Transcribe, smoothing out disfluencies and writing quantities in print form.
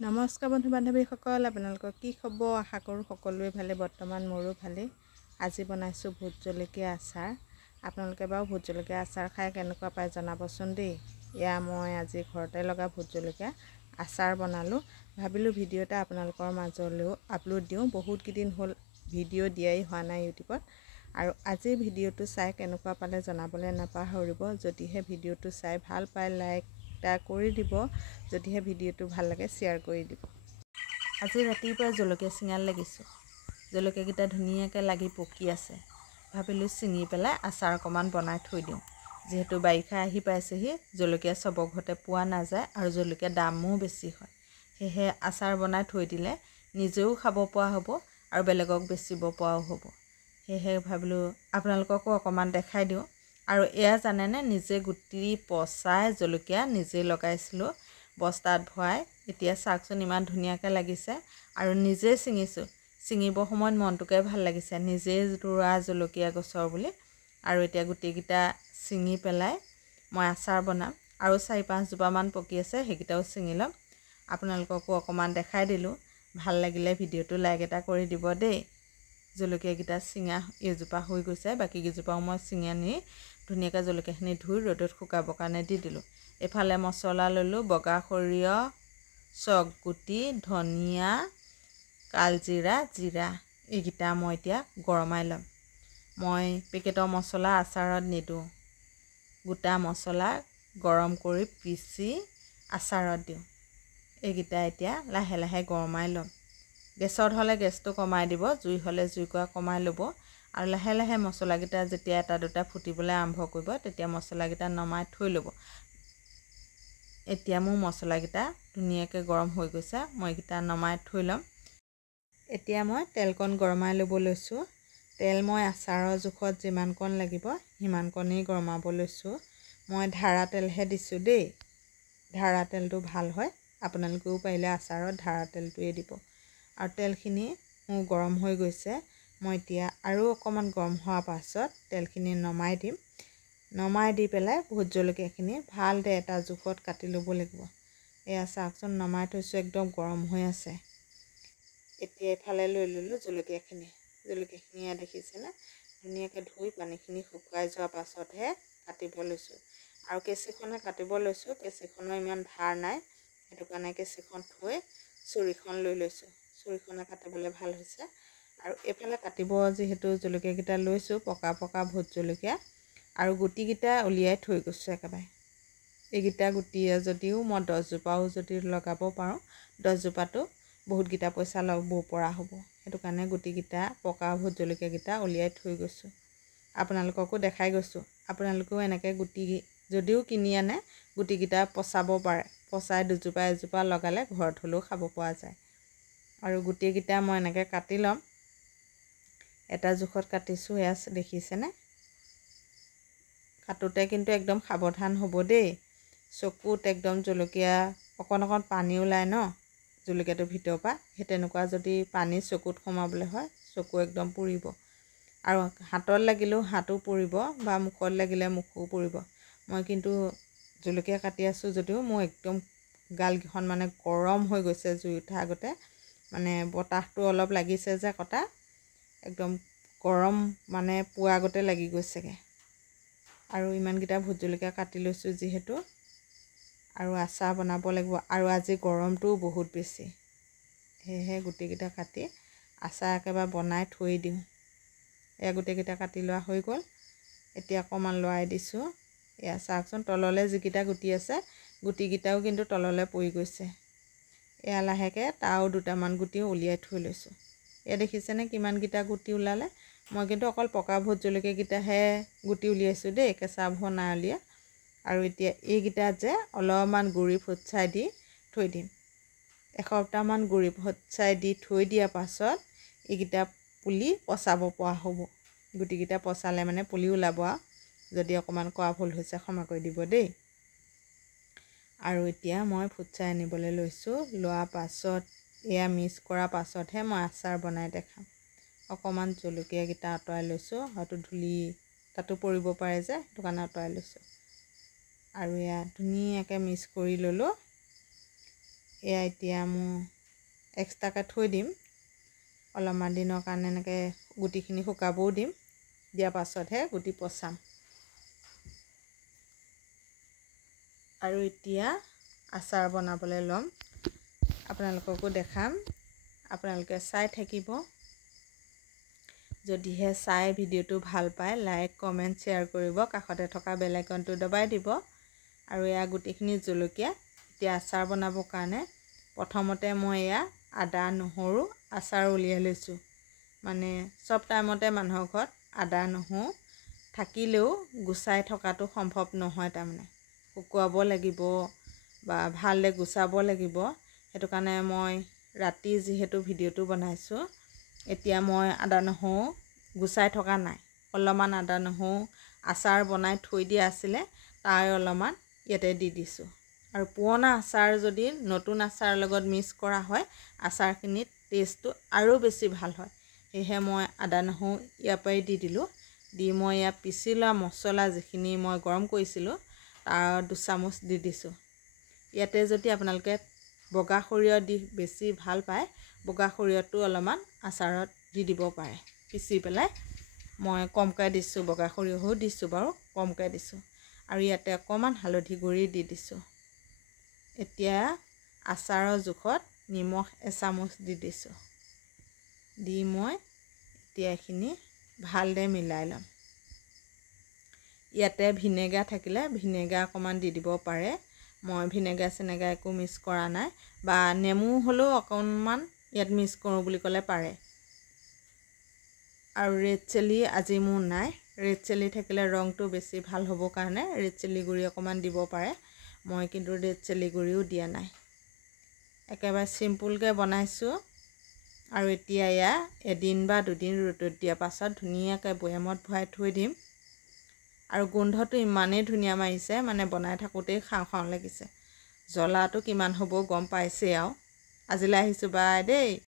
নমস্কাৰ বন্ধু বান্ধৱীসকল, আপোনালোকৰ কি খবৰ? আশা কৰোঁ সকলোৱে ভালে। বৰ্তমান মোৰো ভালেই। আজি বনাইছোঁ ভোট জলকীয়া আচাৰ। আপোনালোকে বাৰু ভোট জলকীয়া আচাৰ খাই কেনেকুৱা পায় জনাবচোন দেই। এয়া মই আজি ঘৰতে লগা ভোট জলকীয়া আচাৰ বনালোঁ। ভাবিলোঁ ভিডিঅ' এটা আপোনালোকৰ মাজলৈও আপলোড দিওঁ। বহুত কেইদিন হ'ল ভিডিঅ' দিয়াই হোৱা নাই ইউটিউবত। আৰু আজিৰ ভিডিঅ'টো চাই কেনেকুৱা পালে জনাবলৈ নাপাহৰিব। যদিহে ভিডিঅ'টো চাই ভাল পায় লাইক এটা কৰি দিব, যদিহে ভিডিঅ'টো ভাল লাগে শ্বেয়াৰ কৰি দিব। আজি ৰাতিপুৱা জলকীয়া ছিঙাত লাগিছোঁ। জলকীয়াকেইটা ধুনীয়াকৈ লাগি পকি আছে। ভাবিলোঁ ছিঙি পেলাই আচাৰ অকণমান বনাই থৈ দিওঁ। যিহেতু বাৰিষা আহি পাইছেহি, জলকীয়া চবৰ ঘৰতে পোৱা নাযায় আৰু জলকীয়া দামো বেছি হয়। সেয়েহে আচাৰ বনাই থৈ দিলে নিজেও খাব পৰা হ'ব আৰু বেলেগক বেচিব পৰাও হ'ব। সেয়েহে ভাবিলোঁ আপোনালোককো অকণমান দেখাই দিওঁ। আৰু এয়া জানেনে, নিজে গুটি পচাই জলকীয়া নিজে লগাইছিলোঁ বস্তাত ভৰাই। এতিয়া চাওকচোন ইমান ধুনীয়াকৈ লাগিছে আৰু নিজেই ছিঙিছোঁ। ছিঙিবৰ সময়ত মনটোকে ভাল লাগিছে, নিজেই ৰোৱা জলকীয়া গছৰ বুলি। আৰু এতিয়া গুটিকেইটা ছিঙি পেলাই মই আচাৰ বনাম। আৰু 4-5 জোপামান পকি আছে, সেইকেইটাও ছিঙি ল'ম। আপোনালোককো অকণমান দেখাই দিলোঁ। ভাল লাগিলে ভিডিঅ'টো লাইক এটা কৰি দিব দেই। জলকীয়াকেইটা ছিঙা এজোপা হৈ গৈছে, বাকীকেইজোপাও মই ছিঙি আনি ধুনীয়াকৈ জলকীয়াখিনি ধুই ৰ'দত শুকাবৰ কাৰণে দি দিলোঁ। এফালে মছলা ল'লোঁ, বগা সৰিয়হ, চকগুটি, ধনিয়া, কালজিৰা, জিৰা। এইকেইটা মই এতিয়া গৰমাই ল'ম। মই পেকেটৰ মছলা আচাৰত নিদিওঁ, গোটা মছলা গৰম কৰি পিচি আচাৰত দিওঁ। এইকেইটা এতিয়া লাহে লাহে গৰমাই ল'ম। গেছত হ'লে গেছটো কমাই দিব, জুই হ'লে জুইকুৰা কমাই ল'ব। আৰু লাহে লাহে মছলাকেইটা যেতিয়া এটা দুটা ফুটিবলৈ আৰম্ভ কৰিব, তেতিয়া মছলাকেইটা নমাই থৈ ল'ব। এতিয়া মোৰ মছলাকেইটা ধুনীয়াকৈ গৰম হৈ গৈছে, মই এইকেইটা নমাই থৈ ল'ম। এতিয়া মই তেলকণ গৰমাই ল'ব লৈছোঁ। তেল মই আচাৰৰ জোখত যিমানকণ লাগিব সিমানকণেই গৰমাব লৈছোঁ। মই ধাৰা তেলহে দিছোঁ দেই। ধাৰা তেলটো ভাল হয়, আপোনালোকেও পাৰিলে আচাৰত ধাৰা তেলটোৱে দিব। আৰু তেলখিনি মোৰ গৰম হৈ গৈছে। মই এতিয়া আৰু অকণমান গৰম হোৱাৰ পাছত তেলখিনি নমাই দিম। নমাই দি পেলাই ভোট জলকীয়াখিনি ভালদৰে এটা জোখত কাটি ল'ব লাগিব। এয়া চাওকচোন, নমাই থৈছোঁ, একদম গৰম হৈ আছে। এতিয়া এফালে লৈ ল'লোঁ জলকীয়াখিনি। জলকীয়াখিনি এয়া দেখিছেনে, ধুনীয়াকৈ ধুই পানীখিনি শুকাই যোৱাৰ পাছতহে কাটিব লৈছোঁ। আৰু কেঁচিখনে কাটিব লৈছোঁ। কেঁচিখনৰ ইমান ধাৰ নাই, সেইটো কাৰণে কেঁচিখন থৈ চুৰিখন লৈ লৈছোঁ। চুৰিখনে কাটিবলৈ ভাল হৈছে। আৰু এইফালে কাটিব যিহেতু জলকীয়াকেইটা লৈছোঁ, পকা পকা ভোট জলকীয়া, আৰু গুটিকেইটা উলিয়াই থৈ গৈছোঁ একেবাৰে। এইকেইটা গুটিয়ে যদিও মই 10 জোপাও যদি লগাব পাৰোঁ, 10 জোপাটো বহুতকেইটা পইচা ল'ব পৰা হ'ব। সেইটো কাৰণে গুটিকেইটা পকা ভোট জলকীয়াকেইটা উলিয়াই থৈ গৈছোঁ। আপোনালোককো দেখাই গৈছোঁ। আপোনালোকেও এনেকৈ গুটি যদিও কিনি আনে, গুটিকেইটা পচাব পাৰে। পচাই দুজোপা এজোপা লগালে ঘৰত হ'লেও খাব পৰা যায়। আৰু গুটিকেইটা মই এনেকৈ কাটি ল'ম। এটা জোখত কাটিছোঁ, এয়া দেখিছেনে। কাটোতে কিন্তু একদম সাৱধান হ'ব দেই। চকুত একদম জলকীয়া অকণ অকণ পানী ওলায় ন জলকীয়াটোৰ ভিতৰৰ পৰা, সেই তেনেকুৱা যদি পানী চকুত সোমাবলৈ হয়, চকু একদম পুৰিব। আৰু হাতত লাগিলেও হাতো পুৰিব, বা মুখত লাগিলে মুখো পুৰিব। মই কিন্তু জলকীয়া কাটি আছোঁ যদিও মোৰ একদম গালকেইখন মানে গৰম হৈ গৈছে। জুই উঠাৰ আগতে মানে বতাহটো অলপ লাগিছে যে কটা, একদম গৰম মানে পোৱা আগতে লাগি গৈছেগৈ। আৰু ইমানকেইটা ভোট জলকীয়া কাটি লৈছোঁ যিহেতু, আৰু আচাৰ বনাব লাগিব। আৰু আজি গৰমটোও বহুত বেছি, সেয়েহে গোটেইকেইটা কাটি আচাৰ একেবাৰে বনাই থৈ দিওঁ। এয়া গোটেইকেইটা কাটি লোৱা হৈ গ'ল। এতিয়া অকণমান লৰাই দিছোঁ। এয়া চাওকচোন, তললৈ যিকেইটা গুটি আছে, গুটিকেইটাও কিন্তু তললৈ পৰি গৈছে। এয়া লাহেকৈ তাও দুটামান গুটিও উলিয়াই থৈ লৈছোঁ। এয়া দেখিছেনে কিমানকেইটা গুটি ওলালে। মই কিন্তু অকল পকা ভোট জলকীয়াকেইটাহে গুটি উলিয়াইছোঁ দেই, কেঁচা ভোট নাই উলিয়া। আৰু এতিয়া এইকেইটাত যে অলপমান গুড়ি ফুটছাই দি থৈ দিম। এসপ্তাহমান গুড়ি ফুটছাই দি থৈ দিয়াৰ পাছত এইকেইটা পুলি পচাব পৰা হ'ব। গুটিকেইটা পচালে মানে পুলি ওলাব। যদি অকণমান কোৱা ভুল হৈছে ক্ষমা কৰি দিব দেই। আৰু এতিয়া মই ফুটছাই আনিবলৈ লৈছোঁ। লোৱাৰ পাছত এয়া মিক্স কৰাৰ পাছতহে মই আচাৰ বনাই দেখাম। অকণমান জলকীয়াকেইটা আঁতৰাই লৈছোঁ, হয়তো ধূলি তাতো পৰিব পাৰে যে, সেইটো কাৰণে আঁতৰাই লৈছোঁ। আৰু এয়া ধুনীয়াকৈ মিক্স কৰি ল'লোঁ। এয়া এতিয়া মোৰ এক্সট্ৰাকৈ থৈ দিম, অলপমান দিনৰ কাৰণে এনেকৈ গুটিখিনি শুকাবও দিম, দিয়াৰ পাছতহে গুটি পচাম। আৰু এতিয়া আচাৰ বনাবলৈ ল'ম, আপোনালোককো দেখাম, আপোনালোকে চাই থাকিব। যদিহে চাই ভিডিঅ'টো ভাল পায় লাইক কমেণ্ট শ্বেয়াৰ কৰিব, কাষতে থকা বেল আইকনটো দবাই দিব। আৰু এয়া গোটেইখিনি জলকীয়া এতিয়া আচাৰ বনাবৰ কাৰণে প্ৰথমতে মই এয়া আদা নহৰু আচাৰ উলিয়াই লৈছোঁ। মানে চব টাইমতে মানুহৰ ঘৰত আদা নহৰু থাকিলেও গুচাই থকাটো সম্ভৱ নহয়, তাৰমানে শুকুৱাব লাগিব বা ভালদৰে গুচাব লাগিব। সেইটো কাৰণে মই ৰাতি যিহেতু ভিডিঅ'টো বনাইছোঁ, এতিয়া মই আদা নহৰু গুচাই থকা নাই, অলপমান আদা নহৰু আচাৰ বনাই থৈ দিয়া আছিলে, তাৰ অলপমান ইয়াতে দি দিছোঁ। আৰু পুৰণা আচাৰ যদি নতুন আচাৰৰ লগত মিক্স কৰা হয়, আচাৰখিনিত টেষ্টটো আৰু বেছি ভাল হয়। সেয়েহে মই আদা নহৰু ইয়াৰ পৰাই দি দিলোঁ। দি মই ইয়াত পিচি লোৱা মছলা যিখিনি মই গৰম কৰিছিলোঁ তাৰ 2 চামুচ দি দিছোঁ। ইয়াতে যদি আপোনালোকে বগা সৰিয়হ দি বেছি ভাল পায়, বগা সৰিয়হটো অলপমান আচাৰত দি দিব পাৰে পিচি পেলাই। মই কমকৈ দিছোঁ, বগা সৰিয়হো দিছোঁ বাৰু, কমকৈ দিছোঁ। আৰু ইয়াতে অকণমান হালধি গুড়ি দি দিছোঁ। এতিয়া আচাৰৰ জোখত নিমখ এচামুচ দি দিছোঁ। দি মই এতিয়া এইখিনি ভালদৰে মিলাই ল'ম। ইয়াতে ভিনেগাৰ থাকিলে ভিনেগাৰ অকণমান দি দিব পাৰে, মই ভিনেগাৰ চিনেগাৰ একো মিক্স কৰা নাই, বা নেমু হ'লেও অকণমান ইয়াত মিক্স কৰোঁ বুলি ক'লে পাৰে। আৰু ৰেড চিলি আজি মোৰ নাই, ৰেড চিলি থাকিলে ৰংটো বেছি ভাল হ'বৰ কাৰণে ৰেড চিলি গুড়ি অকণমান দিব পাৰে, মই কিন্তু ৰেড চিলি গুড়িও দিয়া নাই। একেবাৰে চিম্পুলকৈ বনাইছোঁ। আৰু এতিয়া এয়া এদিন বা 2 দিন ৰ'দত দিয়াৰ পাছত ধুনীয়াকৈ বৈয়ামত ভৰাই থৈ দিম। আৰু গোন্ধটো ইমানেই ধুনীয়া মাৰিছে, মানে বনাই থাকোঁতেই খাওঁ খাওঁ লাগিছে। জ্বলাটো কিমান হ'ব গম পাইছেই আৰু। আজিলৈ আহিছোঁ, বাই দেই।